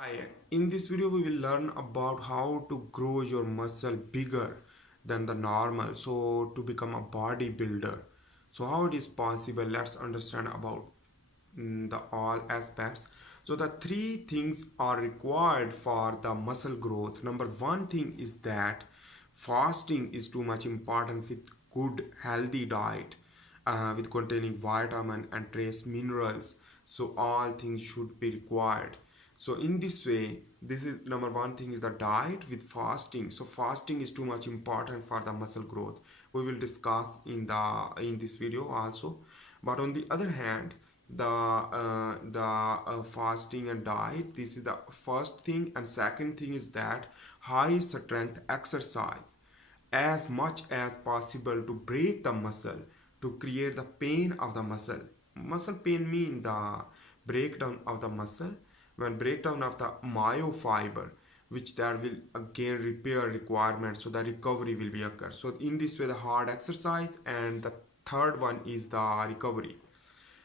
Hi, in this video we will learn about how to grow your muscle bigger than the normal, so to become a bodybuilder. So how it is possible, let's understand about the all aspects. So the three things are required for the muscle growth. Number one thing is that fasting is too much important with good healthy diet with containing vitamin and trace minerals. So all things should be required. So in this way, this is number one thing is the diet with fasting. So fasting is too much important for the muscle growth. We will discuss in this video also. But on the other hand, the fasting and diet, this is the first thing, and second thing is that high strength exercise as much as possible to break the muscle, to create the pain of the muscle. Muscle pain mean the breakdown of the muscle, when breakdown of the myofiber, which there will again repair requirement, so the recovery will be occur. So in this way the hard exercise, and the third one is the recovery.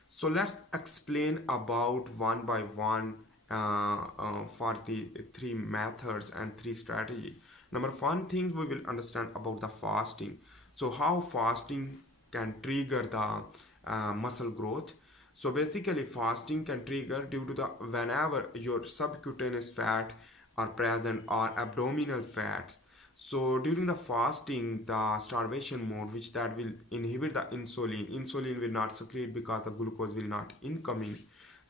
So let's explain about one by one for the three methods and three strategy. Number one thing we will understand about the fasting. So how fasting can trigger the muscle growth. So basically fasting can trigger due to the whenever your subcutaneous fat are present or abdominal fats. So during the fasting, the starvation mode, which that will inhibit the insulin will not secrete because the glucose will not incoming,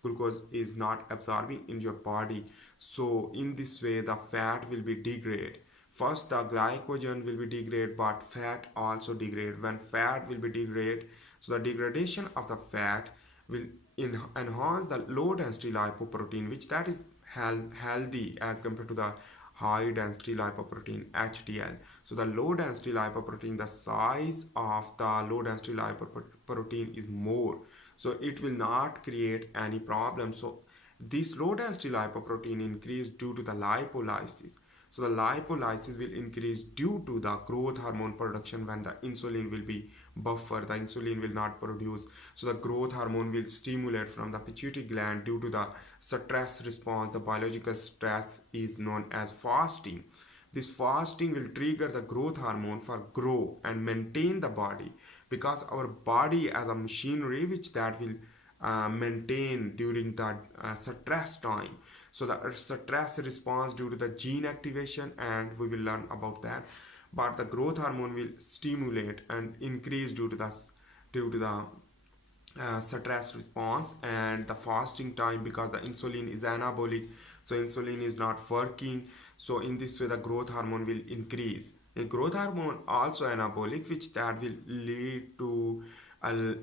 glucose is not absorbing in your body. So in this way the fat will be degrade. First the glycogen will be degrade, but fat also degrade. When fat will be degrade, so the degradation of the fat will enhance the low density lipoprotein, which that is healthy as compared to the high density lipoprotein HDL. So the low density lipoprotein, the size of the low density lipoprotein is more, so it will not create any problem. So this low density lipoprotein increase due to the lipolysis. So the lipolysis will increase due to the growth hormone production. When the insulin will be buffer, the insulin will not produce, so the growth hormone will stimulate from the pituitary gland. Due to the stress response, the biological stress is known as fasting. This fasting will trigger the growth hormone for grow and maintain the body, because our body as a machinery which that will maintain during the stress time. So the stress response due to the gene activation, and we will learn about that. But the growth hormone will stimulate and increase due to the stress response and the fasting time, because the insulin is anabolic, so insulin is not working. So in this way the growth hormone will increase. A growth hormone also anabolic, which that will lead to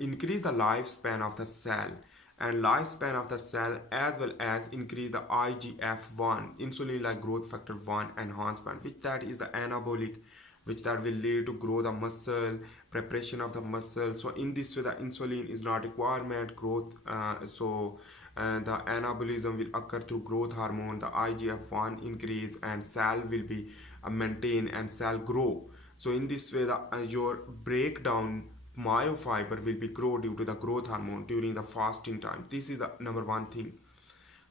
increase the lifespan of the cell, and lifespan of the cell, as well as increase the IGF-1, insulin like growth factor 1 enhancement, which that is the anabolic, which that will lead to grow the muscle, preparation of the muscle. So in this way the insulin is not requirement growth, the anabolism will occur through growth hormone, the IGF-1 increase, and cell will be maintained and cell grow. So in this way the your breakdown myofiber will be grow due to the growth hormone during the fasting time. This is the number one thing.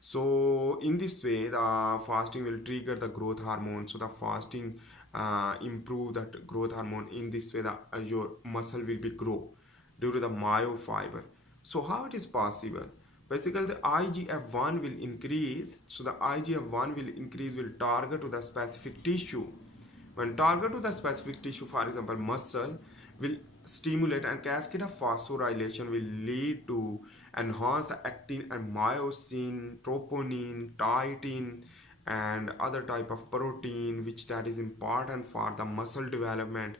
So in this way the fasting will trigger the growth hormone. So the fasting improve that growth hormone. In this way the your muscle will be grow due to the myofiber. So how it is possible? Basically the IGF-1 will increase. So the IGF-1 will increase, will target to the specific tissue. When target to the specific tissue, for example muscle, will stimulate, and cascade of phosphorylation will lead to enhance the actin and myosin, troponin, titin, and other type of protein, which that is important for the muscle development,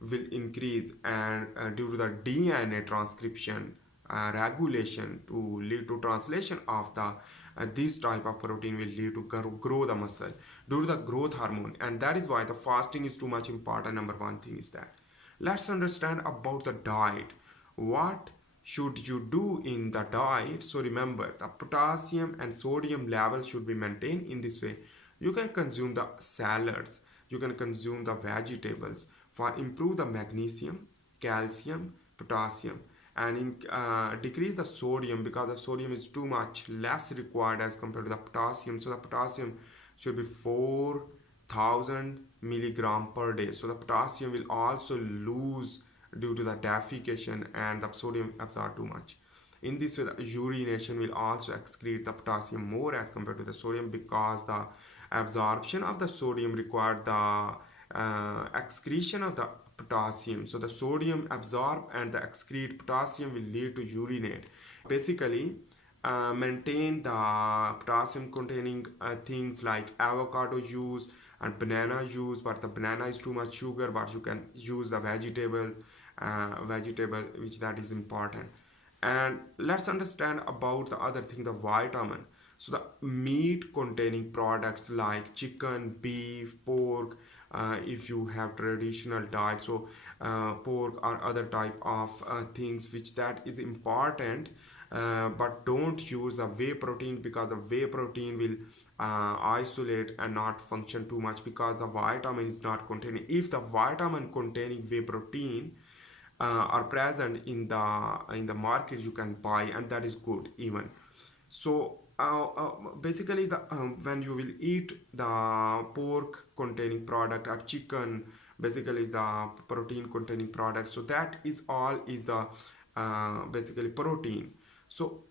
will increase. And due to the DNA transcription regulation, to lead to translation of the this type of protein will lead to grow the muscle due to the growth hormone. And that is why the fasting is too much important. Number one thing is that. Let's understand about the diet. What should you do in the diet? So remember the potassium and sodium level should be maintained. In this way you can consume the salads, you can consume the vegetables for improve the magnesium, calcium, potassium, and decrease the sodium, because the sodium is too much less required as compared to the potassium. So the potassium should be 4,000 milligram per day. So the potassium will also lose due to the defecation, and the sodium absorb too much. In this way, the urination will also excrete the potassium more as compared to the sodium, because the absorption of the sodium required the excretion of the potassium. So the sodium absorb and the excrete potassium will lead to urinate. Basically, maintain the potassium containing things like avocado juice and banana juice, but the banana is too much sugar, but you can use the vegetable which that is important. And let's understand about the other thing, the vitamin. So the meat containing products like chicken, beef, pork, if you have traditional diet, so pork or other type of things which that is important, but don't use the whey protein, because the whey protein will isolate and not function too much, because the vitamin is not containing. If the vitamin containing whey protein are present in the market, you can buy, and that is good even. So basically the when you will eat the pork containing product or chicken, basically is the protein containing product, so that is all is the basically protein. So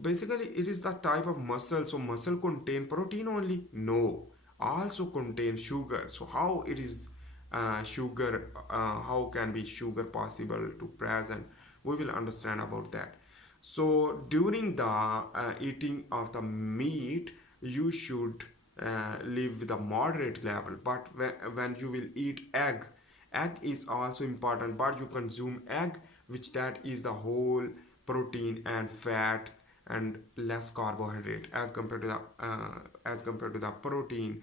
basically it is the type of muscle. So muscle contain protein only? No, also contain sugar. So how it is sugar, how can be sugar possible to present? We will understand about that. So during the eating of the meat, you should live with a moderate level. But when you will eat egg is also important, but you consume egg which that is the whole protein and fat and less carbohydrate as compared to the protein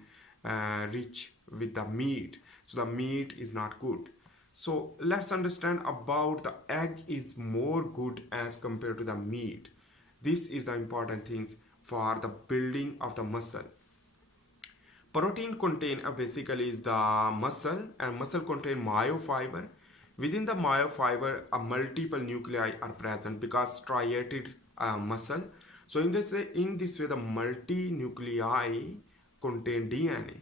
rich with the meat. So the meat is not good. So let's understand about the egg is more good as compared to the meat. This is the important things for the building of the muscle. Protein contain basically is the muscle, and muscle contain myofiber. Within the myofiber, multiple nuclei are present because striated muscle. So in this way, the multi nuclei contain DNA.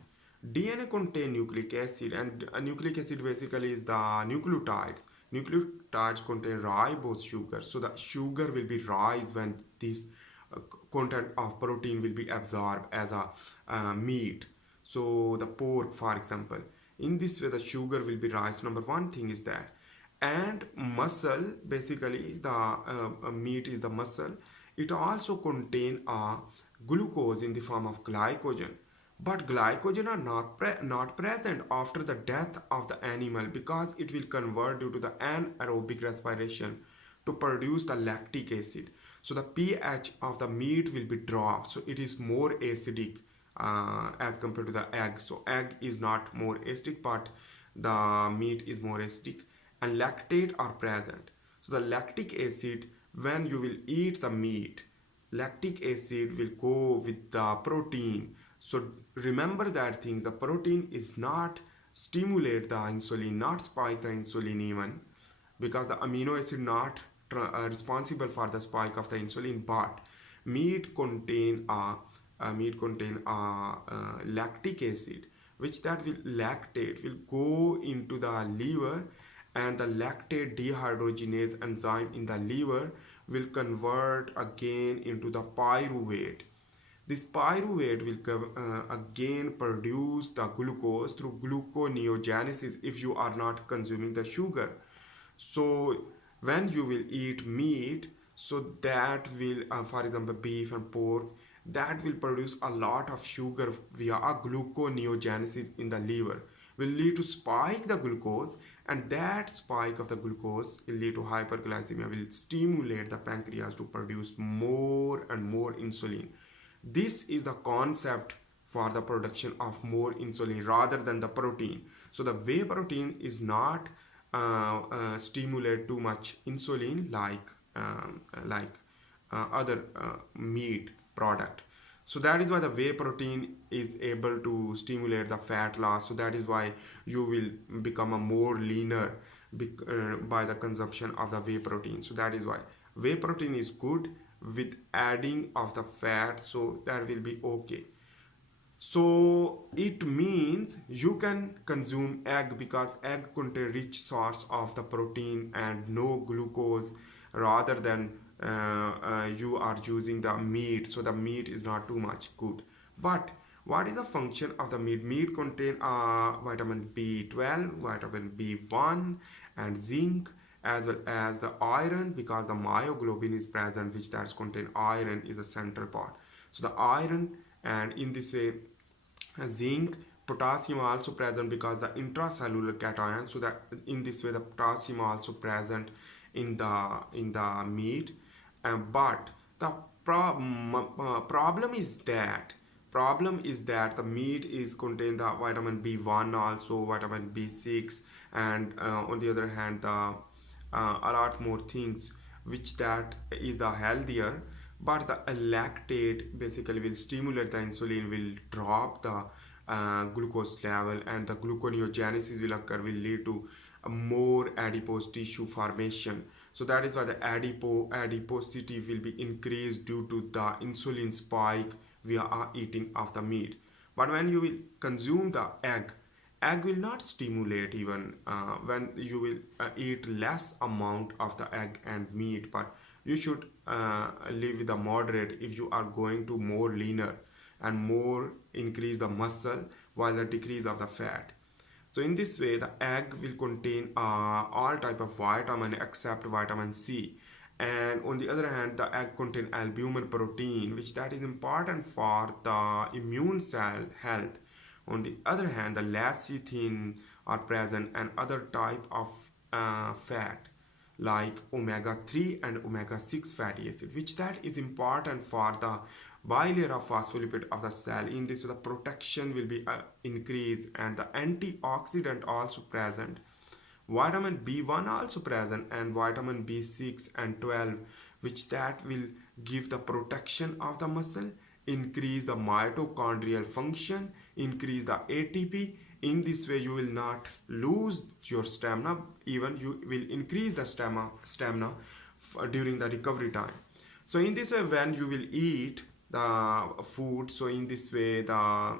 DNA contain nucleic acid, and nucleic acid basically is the nucleotides. Nucleotides contain ribose sugar, so the sugar will be rise when this content of protein will be absorbed as a meat. So the pork, for example, in this way the sugar will be rise. Number one thing is that, and muscle basically is the meat is the muscle. It also contain glucose in the form of glycogen, but glycogen are not present after the death of the animal, because it will convert due to the anaerobic respiration to produce the lactic acid. So the pH of the meat will be dropped, so it is more acidic as compared to the egg. So egg is not more acidic, but the meat is more acidic, and lactate are present. So the lactic acid, when you will eat the meat, lactic acid will go with the protein. So remember that things, the protein is not stimulate the insulin, not spike the insulin even, because the amino acid not responsible for the spike of the insulin, but meat contain lactic acid, which that will lactate will go into the liver, and the lactate dehydrogenase enzyme in the liver will convert again into the pyruvate. This pyruvate will again produce the glucose through gluconeogenesis if you are not consuming the sugar. So when you will eat meat, so that will for example beef and pork, that will produce a lot of sugar via a gluconeogenesis in the liver, will lead to spike the glucose, and that spike of the glucose will lead to hyperglycemia, will stimulate the pancreas to produce more and more insulin. This is the concept for the production of more insulin rather than the protein. So the whey protein is not stimulate too much insulin like other meat product. So that is why the whey protein is able to stimulate the fat loss. So that is why you will become a more leaner, by the consumption of the whey protein. So that is why whey protein is good with adding of the fat, so that will be okay. So it means you can consume egg because egg contain rich source of the protein and no glucose, rather than you are using the meat. So the meat is not too much good. But what is the function of the meat? Meat contain vitamin B12, vitamin B1, and zinc, as well as the iron, because the myoglobin is present, which does contain iron, is the central part. So the iron, and in this way zinc, potassium also present because the intracellular cation. So that in this way the potassium also present in the meat. But the problem is that the meat is contain the vitamin B1, also vitamin B6, and on the other hand the a lot more things which that is the healthier. But the lactate basically will stimulate the insulin, will drop the glucose level, and the gluconeogenesis will occur, will lead to a more adipose tissue formation. So that is why the adiposity will be increased due to the insulin spike we are eating of the meat. But when you will consume the egg will not stimulate even when you will eat less amount of the egg and meat. But you should live with a moderate if you are going to more leaner and more increase the muscle while the decrease of the fat. So in this way the egg will contain all type of vitamin except vitamin C. And on the other hand the egg contain albumin protein, which that is important for the immune cell health. On the other hand the lecithin are present, and other type of fat like omega-3 and omega-6 fatty acid, which that is important for the bilayer of phospholipid of the cell. In this the protection will be increased, and the antioxidant also present, vitamin B1 also present, and vitamin B6 and 12, which that will give the protection of the muscle, increase the mitochondrial function, increase the ATP. In this way you will not lose your stamina, even you will increase the stamina during the recovery time. So in this way when you will eat the food, so in this way the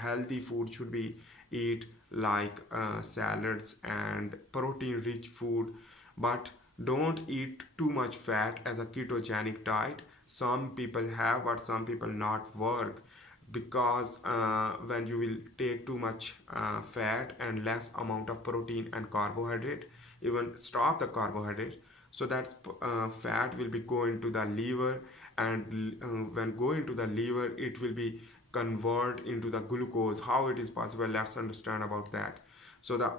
healthy food should be eat like salads and protein rich food. But don't eat too much fat as a ketogenic diet. Some people have, but some people not work, because when you will take too much fat and less amount of protein and carbohydrate, even stop the carbohydrate, so that fat will be going to the liver, and when going to the liver it will be convert into the glucose. How it is possible, let's understand about that. So the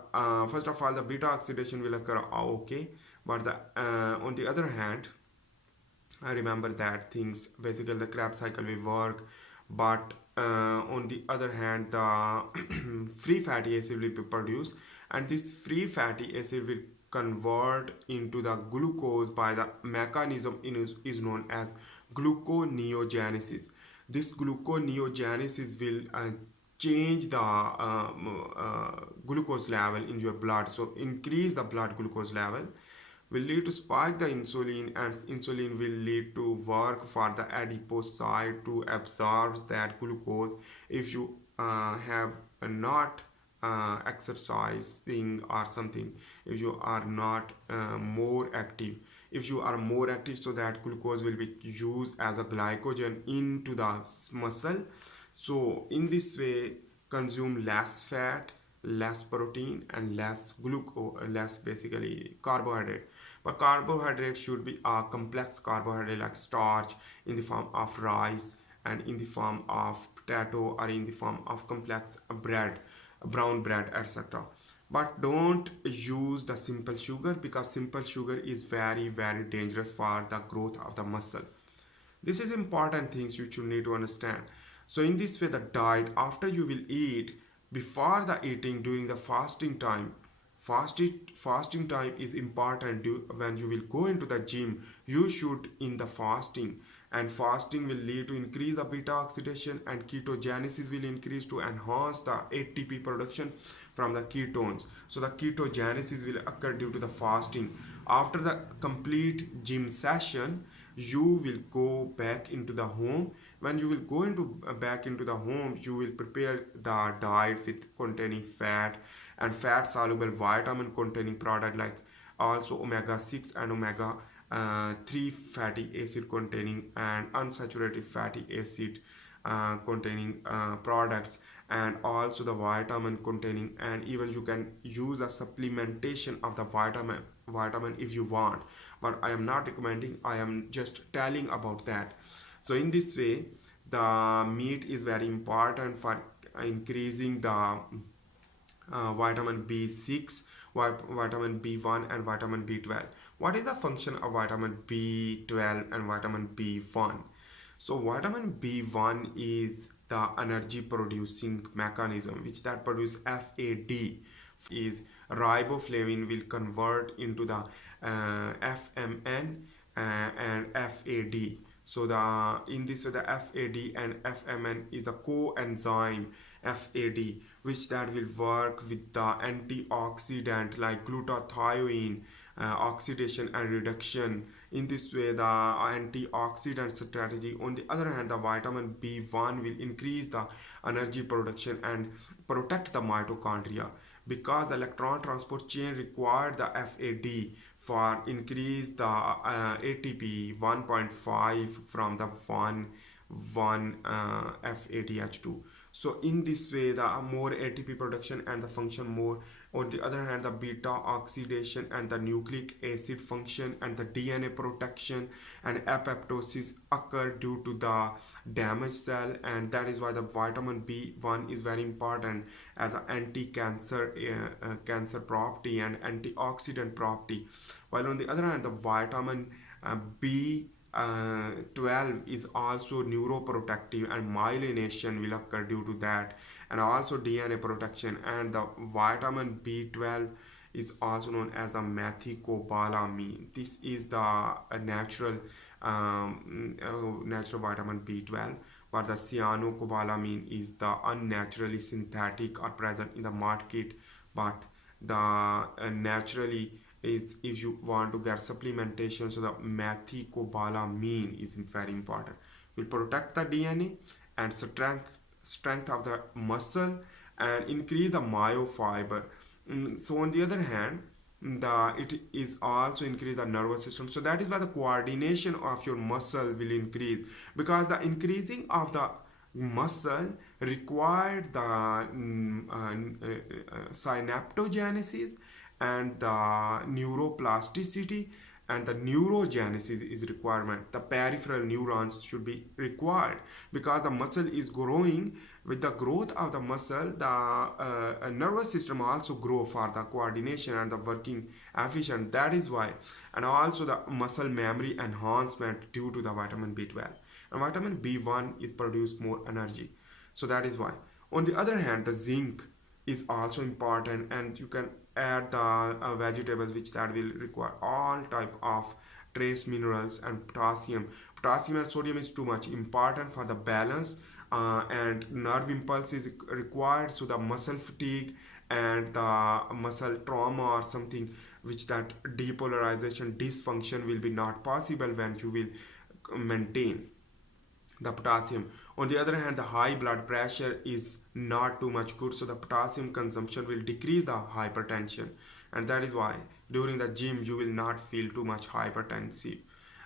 first of all the beta oxidation will occur, okay. But the on the other hand, I remember that things basically the Krebs cycle will work. But on the other hand the free fatty acid will be produced, and this free fatty acid will convert into the glucose by the mechanism is known as gluconeogenesis. This gluconeogenesis will change the glucose level in your blood, so increase the blood glucose level, will lead to spike the insulin, and insulin will lead to work for the adipocyte to absorb that glucose. If you have not exercising or something, if you are not more active, if you are more active, so that glucose will be used as a glycogen into the muscle. So in this way consume less fat, less protein, and less glucose, less basically carbohydrate. But carbohydrate should be a complex carbohydrate like starch in the form of rice, and in the form of potato, or in the form of complex bread, brown bread, etc. But don't use the simple sugar, because simple sugar is very dangerous for the growth of the muscle. This is important things you should need to understand. So in this way the diet after you will eat, before the eating, during the fasting time, fasting time is important. When you will go into the gym, you should in the fasting and fasting will lead to increase the beta oxidation, and ketogenesis will increase to enhance the ATP production from the ketones. So the ketogenesis will occur due to the fasting. After the complete gym session, you will go back into the home. When you will go into back into the home, you will prepare the diet with containing fat and fat soluble vitamin containing product, like also omega 6 and omega 3 fatty acid containing and unsaturated fatty acid containing products, and also the vitamin containing, and even you can use a supplementation of the vitamin if you want, but I am not recommending, I am just telling about that. So in this way, the meat is very important for increasing the vitamin B6, vitamin B1, and vitamin B12. What is the function of vitamin B12 and vitamin B1? So vitamin B1 is the energy producing mechanism which that produce FAD, is riboflavin will convert into the FMN and FAD. So the in this way, the FAD and FMN is the coenzyme FAD, which that will work with the antioxidant like glutathione oxidation and reduction. In this way, the antioxidant strategy. On the other hand, the vitamin B1 will increase the energy production and protect the mitochondria, because the electron transport chain required the FAD for increase the ATP 1.5 from the 1 FADH2. So in this way, the more ATP production and the function more. On the other hand, the beta oxidation and the nucleic acid function and the DNA protection and apoptosis occur due to the damaged cell, and that is why the vitamin B1 is very important as an anti-cancer cancer property and antioxidant property. While on the other hand, the vitamin B 12 is also neuroprotective, and myelination will occur due to that, and also DNA protection. And the vitamin B12 is also known as the methylcobalamin. This is the natural vitamin B12, but the cyanocobalamin is the unnaturally synthetic or present in the market. But the naturally is, if you want to get supplementation, so the methylcobalamin is very important, will protect the DNA and strength of the muscle and increase the myofiber. So on the other hand, it is also increase the nervous system. So that is why the coordination of your muscle will increase, because the increasing of the muscle required the synaptogenesis and the neuroplasticity, and the neurogenesis is requirement. The peripheral neurons should be required, because the muscle is growing. With the growth of the muscle, the nervous system also grow for the coordination and the working efficient. That is why, and also the muscle memory enhancement due to the vitamin B12. And vitamin B1 is produce more energy. So that is why. On the other hand, the zinc is also important, and you can add the vegetables which that will require all type of trace minerals. And potassium and sodium is too much important for the balance, and nerve impulse is required, so the muscle fatigue and the muscle trauma or something, which that depolarization dysfunction will be not possible when you will maintain the potassium. On the other hand, the high blood pressure is not too much good, so the potassium consumption will decrease the hypertension, and that is why during the gym you will not feel too much hypertensive.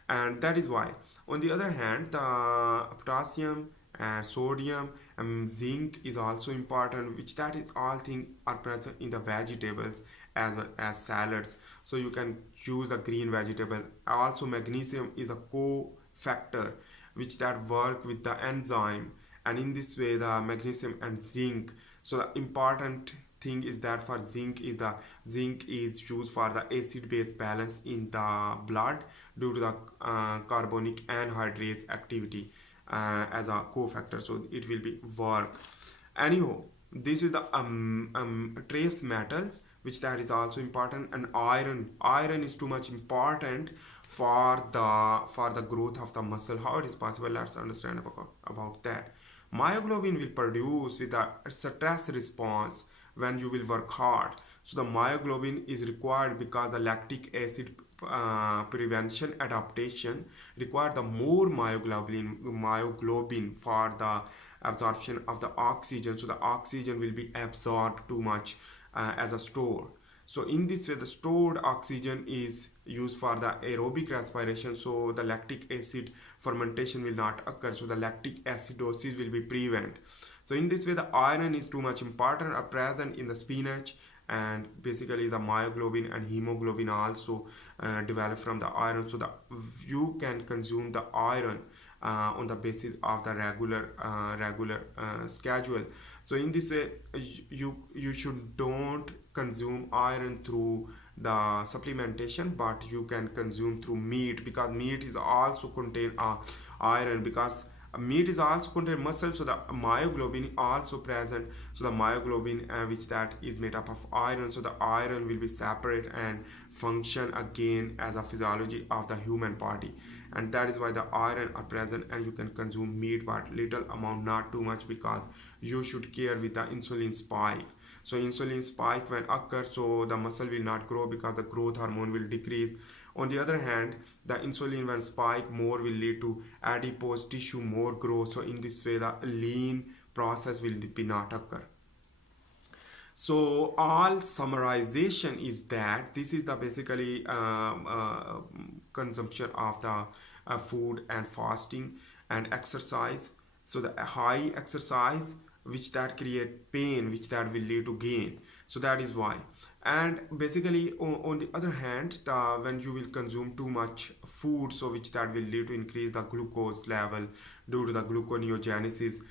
And that is why, on the other hand, the potassium and sodium and zinc is also important, which that is all things are present in the vegetables as well as salads. So you can choose a green vegetable. Also magnesium is a cofactor which that work with the enzyme, and in this way the magnesium and zinc. So the important thing is that for zinc is used for the acid base balance in the blood due to the carbonic anhydrase activity as a cofactor, so it will be work. Anyhow, this is the trace metals which that is also important. And iron is too much important for the growth of the muscle. How it is possible? Let's understand about that. Myoglobin will produce with a stress response when you will work hard. So the myoglobin is required because the lactic acid prevention adaptation require the more myoglobin for the absorption of the oxygen. So the oxygen will be absorbed too much as a store. So in this way, the stored oxygen is used for the aerobic respiration. So the lactic acid fermentation will not occur. So the lactic acidosis will be prevented. So in this way, the iron is too much important are present in the spinach, and basically the myoglobin and hemoglobin also develop from the iron. So the you can consume the iron on the basis of the regular schedule. So in this way, you should don't consume iron through the supplementation, but you can consume through meat, because meat is also contain iron, because meat is also contain muscle. So the myoglobin also present. So the myoglobin which that is made up of iron. So the iron will be separate and function again as a physiology of the human body, and that is why the iron are present. And you can consume meat but little amount, not too much, because you should care with the insulin spike. So insulin spike when occurs, so the muscle will not grow because the growth hormone will decrease. On the other hand, the insulin when spike more will lead to adipose tissue more growth. So in this way, the lean process will be not occur. So all summarization is that this is the basically consumption of the food and fasting and exercise. So the high exercise which that create pain, which that will lead to gain. So that is why. And basically on the other hand, when you will consume too much food, so which that will lead to increase the glucose level due to the gluconeogenesis.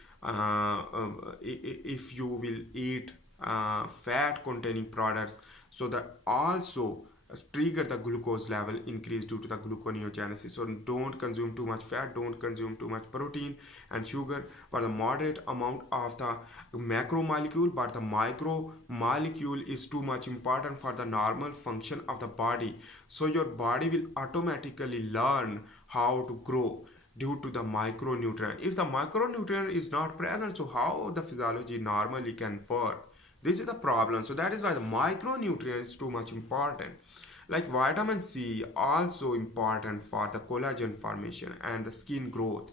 If you will eat fat containing products, so that also trigger the glucose level increase due to the gluconeogenesis. So don't consume too much fat, don't consume too much protein and sugar, but a moderate amount of the macromolecule. But the micromolecule is too much important for the normal function of the body. So your body will automatically learn how to grow due to the micronutrient. If the micronutrient is not present, so how the physiology normally can work? This is the problem. So that is why the micronutrient is too much important. Like vitamin C also important for the collagen formation and the skin growth.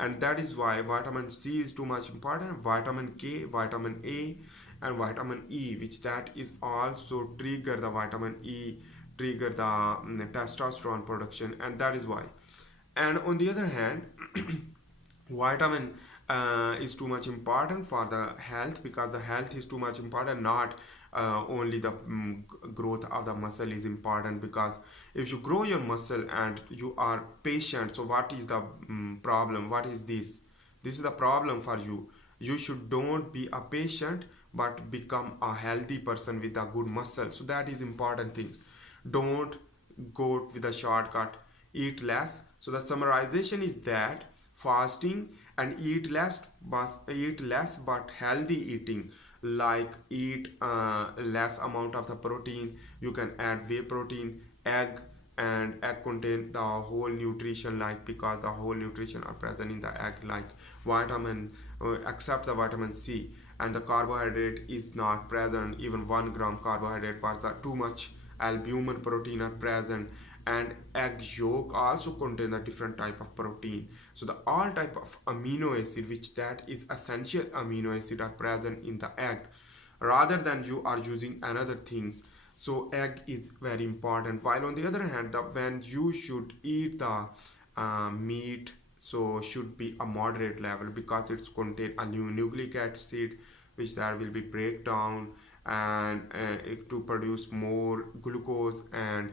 And that is why vitamin C is too much important. Vitamin K, vitamin A, and vitamin E, which that is also trigger the vitamin E, trigger the testosterone production, and that is why. And on the other hand, vitamin is too much important for the health, because the health is too much important, not only the growth of the muscle is important. Because if you grow your muscle and you are patient, so what is the problem? What is this is the problem for you. You should don't be a patient but become a healthy person with a good muscle. So that is important things. Don't go with a shortcut. Eat less. So the summarization is that fasting and eat less but healthy eating, like eat less amount of the protein. You can add whey protein, egg, and egg contain the whole nutrition, like because the whole nutrition are present in the egg, like vitamin except the vitamin C. And the carbohydrate is not present, even 1 gram carbohydrate, but too much albumin protein are present. And egg yolk also contain a different type of protein. So the all type of amino acid, which that is essential amino acid, are present in the egg, rather than you are using another things. So egg is very important. While on the other hand, when you should eat the meat, so should be a moderate level, because it's contain a new nucleic acid which that will be break down and to produce more glucose and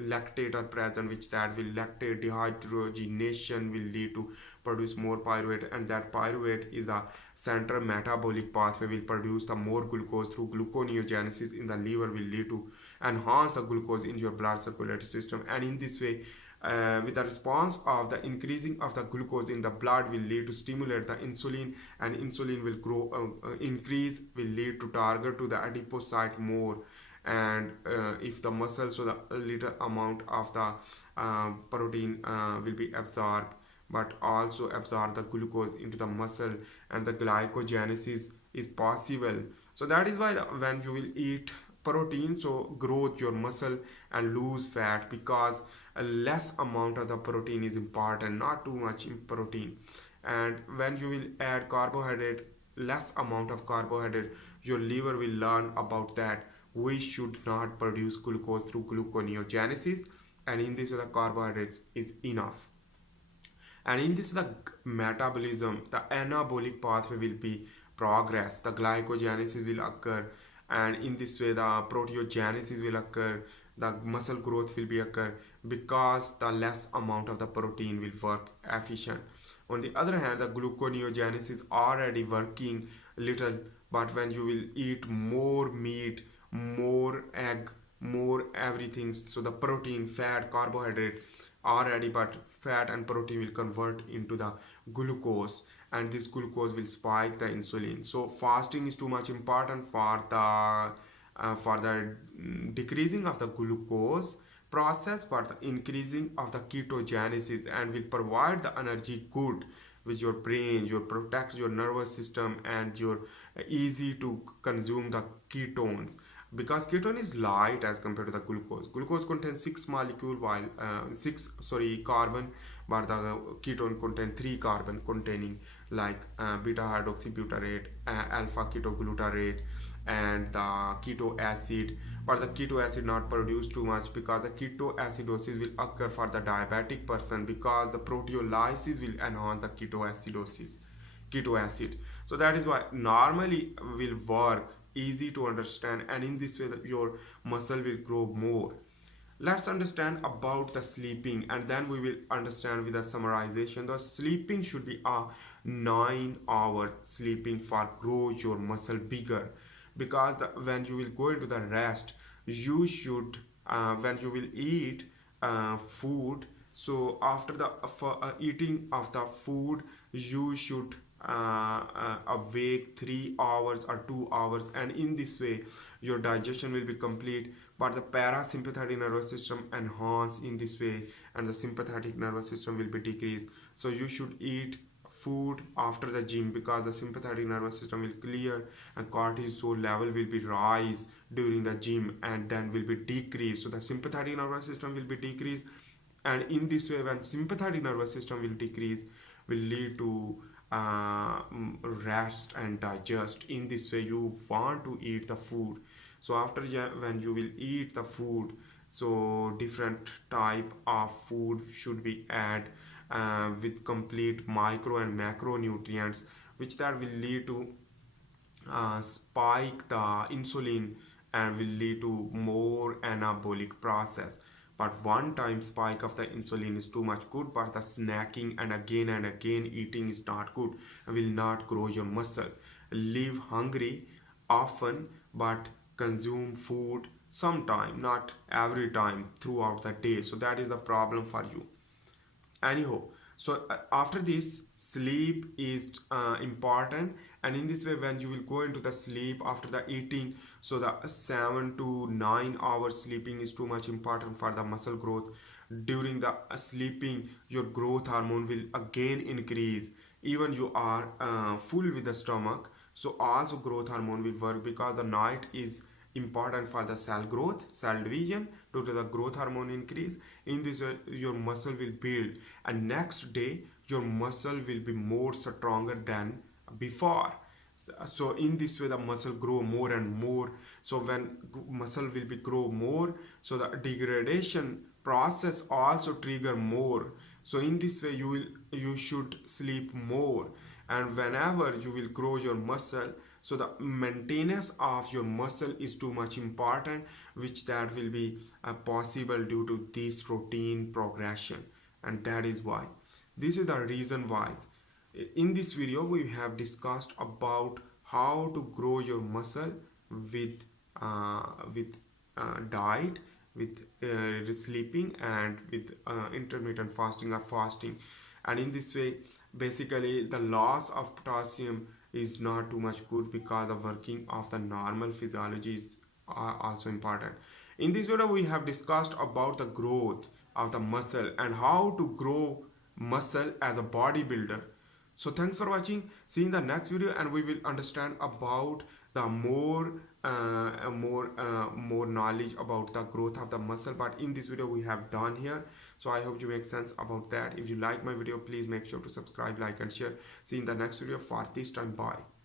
lactate are present, which that will lactate dehydrogenation will lead to produce more pyruvate, and that pyruvate is a central metabolic pathway will produce the more glucose through gluconeogenesis in the liver, will lead to enhance the glucose in your blood circulatory system. And in this way, with the response of the increasing of the glucose in the blood will lead to stimulate the insulin, and insulin will grow increase will lead to target to the adipocyte more. And if the muscle, so the little amount of the protein will be absorbed, but also absorb the glucose into the muscle, and the glycogenesis is possible. So that is why when you will eat protein, so growth your muscle and lose fat, because a less amount of the protein is important, not too much in protein. And when you will add carbohydrate, less amount of carbohydrate, your liver will learn about that we should not produce glucose through gluconeogenesis, and in this the carbohydrates is enough. And in this the metabolism, the anabolic pathway will be progress, the glycogenesis will occur, and in this way the proteogenesis will occur, the muscle growth will be occur, because the less amount of the protein will work efficient. On the other hand, the gluconeogenesis already working little, but when you will eat more meat, more egg, more everything, so the protein, fat, carbohydrate already, but fat and protein will convert into the glucose, and this glucose will spike the insulin. So fasting is too much important for the decreasing of the glucose process, but the increasing of the ketogenesis, and will provide the energy good with your brain, your protect your nervous system, and your easy to consume the ketones, because ketone is light as compared to the glucose. Glucose contains six molecule, while six sorry carbon, but the ketone contain three carbon containing, like beta hydroxybutyrate, alpha ketoglutarate, and the keto acid. But the keto acid not produced too much, because the ketoacidosis will occur for the diabetic person, because the proteolysis will enhance the keto acid. So that is why normally will work easy to understand, and in this way that your muscle will grow more. Let's understand about the sleeping, and then we will understand with the summarization. The sleeping should be a 9 hour sleeping for grow your muscle bigger, because when you will go into the rest, you should when you will eat food, so after the eating of the food, you should awake 3 hours or 2 hours, and in this way your digestion will be complete, but the parasympathetic nervous system enhance in this way, and the sympathetic nervous system will be decreased. So you should eat food after the gym, because the sympathetic nervous system will clear, and cortisol level will be rise during the gym, and then will be decreased. So the sympathetic nervous system will be decreased, and in this way when sympathetic nervous system will decrease, will lead to rest and digest. In this way you want to eat the food. So after when you will eat the food, so different type of food should be add with complete micro and macronutrients, which that will lead to spike the insulin, and will lead to more anabolic process. But one time spike of the insulin is too much good, but the snacking and again eating is not good, will not grow your muscle. Live hungry often, but consume food sometime, not every time throughout the day. So that is the problem for you. Anyhow, so after this, sleep is important, and in this way when you will go into the sleep after the eating, so the 7 to 9 hours sleeping is too much important for the muscle growth. During the sleeping, your growth hormone will again increase, even you are full with the stomach, so also growth hormone will work, because the night is important for the cell growth, cell division, due to the growth hormone increase. In this your muscle will build, and next day your muscle will be more stronger than before. So in this way the muscle grow more and more. So when muscle will be grow more, so the degradation process also trigger more. So in this way you should sleep more, and whenever you will grow your muscle, so the maintenance of your muscle is too much important, which that will be possible due to this routine progression. And that is why, this is the reason why in this video we have discussed about how to grow your muscle with diet, with sleeping and with intermittent fasting or fasting. And in this way, basically the loss of potassium is not too much good, because the working of the normal physiology is also important. In this video we have discussed about the growth of the muscle and how to grow muscle as a bodybuilder. So thanks for watching. See you in the next video, and we will understand about the more knowledge about the growth of the muscle. But in this video we have done here. So I hope you make sense about that. If you like my video, please make sure to subscribe, like, and share. See you in the next video. For this time, bye.